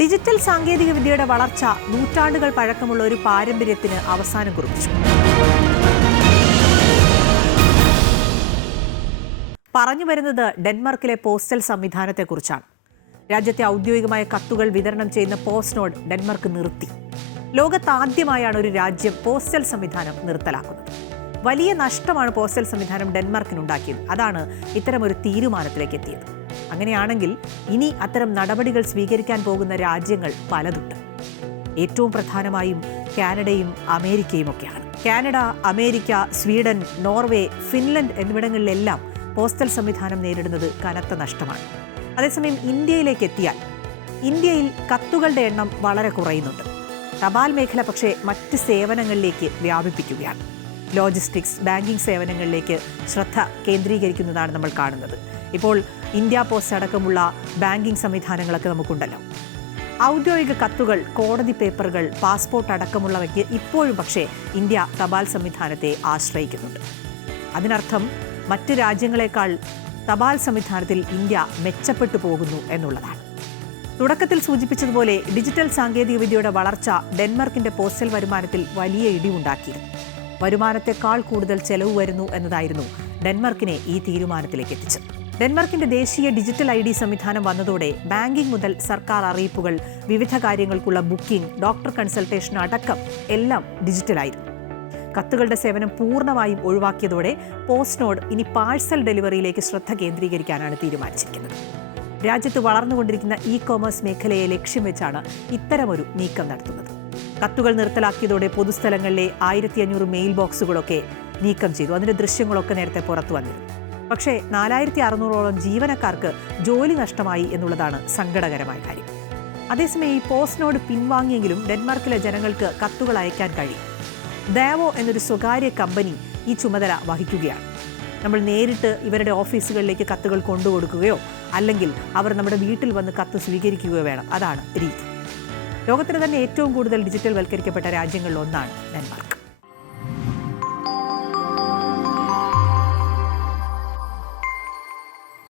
Digital സാങ്കേതികവിദ്യയുടെ വളർച്ച നൂറ്റാണ്ടുകൾ പഴക്കമുള്ള ഒരു പാരമ്പര്യത്തിന് അവസാനം കുറിച്ചു. പറഞ്ഞു വരുന്നത് ഡെൻമാർക്കിലെ പോസ്റ്റൽ സംവിധാനത്തെക്കുറിച്ചാണ്. രാജ്യത്തെ ഔദ്യോഗികമായ കത്തുകൾ വിതരണം ചെയ്യുന്ന പോസ്റ്റ്നോഡ് ഡെൻമാർക്ക് നിർത്തി. ലോകത്താദ്യമായാണ് ഒരു രാജ്യം പോസ്റ്റൽ സംവിധാനം നിർത്തലാക്കുന്നത്. വലിയ നഷ്ടമാണ് പോസ്റ്റൽ സംവിധാനം ഡെൻമാർക്കിനുണ്ടാക്കിയത്. അതാണ് ഇത്തരമൊരു തീരുമാനത്തിലേക്ക് എത്തിയത്. അങ്ങനെയാണെങ്കിൽ ഇനി അത്തരം നടപടികൾ സ്വീകരിക്കാൻ പോകുന്ന രാജ്യങ്ങൾ പലതുണ്ട്. ഏറ്റവും പ്രധാനമായും കാനഡയും അമേരിക്കയും ഒക്കെയാണ്. Canada, America, Sweden, Norway, Finland എന്നിവിടങ്ങളിലെല്ലാം പോസ്റ്റൽ സംവിധാനം നേരിടുന്നത് കനത്ത നഷ്ടമാണ്. അതേസമയം ഇന്ത്യയിലേക്ക് എത്തിയാൽ ഇന്ത്യയിൽ കത്തുകളുടെ എണ്ണം വളരെ കുറയുന്നുണ്ട്. തപാൽ മേഖല പക്ഷേ മറ്റ് സേവനങ്ങളിലേക്ക് വ്യാപിപ്പിക്കുകയാണ്. ലോജിസ്റ്റിക്സ്, ബാങ്കിംഗ് സേവനങ്ങളിലേക്ക് ശ്രദ്ധ കേന്ദ്രീകരിക്കുന്നതാണ് നമ്മൾ കാണുന്നത്. ഇപ്പോൾ ഇന്ത്യ പോസ്റ്റ് അടക്കമുള്ള ബാങ്കിംഗ് സംവിധാനങ്ങളൊക്കെ നമുക്കുണ്ടല്ലോ. ഔദ്യോഗിക കത്തുകൾ, കോടതി പേപ്പറുകൾ, പാസ്പോർട്ട് അടക്കമുള്ളവയ്ക്ക് ഇപ്പോഴും പക്ഷേ ഇന്ത്യ തപാൽ സംവിധാനത്തെ ആശ്രയിക്കുന്നുണ്ട്. അതിനർത്ഥം മറ്റ് രാജ്യങ്ങളെക്കാൾ തപാൽ സംവിധാനത്തിൽ ഇന്ത്യ മെച്ചപ്പെട്ടു പോകുന്നു എന്നുള്ളതാണ്. തുടക്കത്തിൽ സൂചിപ്പിച്ചതുപോലെ ഡിജിറ്റൽ സാങ്കേതികവിദ്യയുടെ വളർച്ച ഡെൻമാർക്കിന്റെ പോസ്റ്റൽ വരുമാനത്തിൽ വലിയ ഇടിവുണ്ടാക്കിയിരുന്നു. വരുമാനത്തെക്കാൾ കൂടുതൽ ചെലവ് വരുന്നു എന്നതായിരുന്നു ഡെൻമാർക്കിനെ ഈ തീരുമാനത്തിലേക്ക് എത്തിച്ചത്. ഡെൻമാർക്കിന്റെ ദേശീയ ഡിജിറ്റൽ ID സംവിധാനം വന്നതോടെ ബാങ്കിംഗ് മുതൽ സർക്കാർ അറിയിപ്പുകൾ, വിവിധ കാര്യങ്ങൾക്കുള്ള ബുക്കിംഗ്, ഡോക്ടർ കൺസൾട്ടേഷൻ അടക്കം എല്ലാം ഡിജിറ്റലായിരുന്നു. കത്തുകളുടെ സേവനം പൂർണ്ണമായും ഒഴിവാക്കിയതോടെ പോസ്റ്റ്നോഡ് ഇനി പാഴ്സൽ ഡെലിവറിയിലേക്ക് ശ്രദ്ധ കേന്ദ്രീകരിക്കാനാണ് തീരുമാനിച്ചിരിക്കുന്നത്. രാജ്യത്ത് വളർന്നുകൊണ്ടിരിക്കുന്ന ഇ-കൊമേഴ്സ് മേഖലയെ ലക്ഷ്യം വെച്ചാണ് ഇത്തരമൊരു നീക്കം നടത്തുന്നത്. കത്തുകൾ നിർത്തലാക്കിയതോടെ പൊതുസ്ഥലങ്ങളിലെ 1500 മെയിൽ ബോക്സുകളൊക്കെ നീക്കം ചെയ്തു. അതിന്റെ ദൃശ്യങ്ങളൊക്കെ നേരത്തെ പുറത്തു വന്നിരുന്നു. പക്ഷേ 4600ഓളം ജീവനക്കാർക്ക് ജോലി നഷ്ടമായി എന്നുള്ളതാണ് സങ്കടകരമായ കാര്യം. അതേസമയം ഈ പോസ്റ്റ്നോഡ് പിൻവാങ്ങിയെങ്കിലും ഡെൻമാർക്കിലെ ജനങ്ങൾക്ക് കത്തുകൾ അയക്കാൻ കഴിയും. ദേവോ എന്നൊരു സ്വകാര്യ കമ്പനി ഈ ചുമതല വഹിക്കുകയാണ്. നമ്മൾ നേരിട്ട് ഇവരുടെ ഓഫീസുകളിലേക്ക് കത്തുകൾ കൊണ്ടുകൊടുക്കുകയോ അല്ലെങ്കിൽ അവർ നമ്മുടെ വീട്ടിൽ വന്ന് കത്ത് സ്വീകരിക്കുകയോ വേണം. അതാണ് രീതി. ലോകത്തിന് തന്നെ ഏറ്റവും കൂടുതൽ ഡിജിറ്റൽ വൽക്കരിക്കപ്പെട്ട രാജ്യങ്ങളിൽ ഒന്നാണ് ഡെൻമാർക്ക്.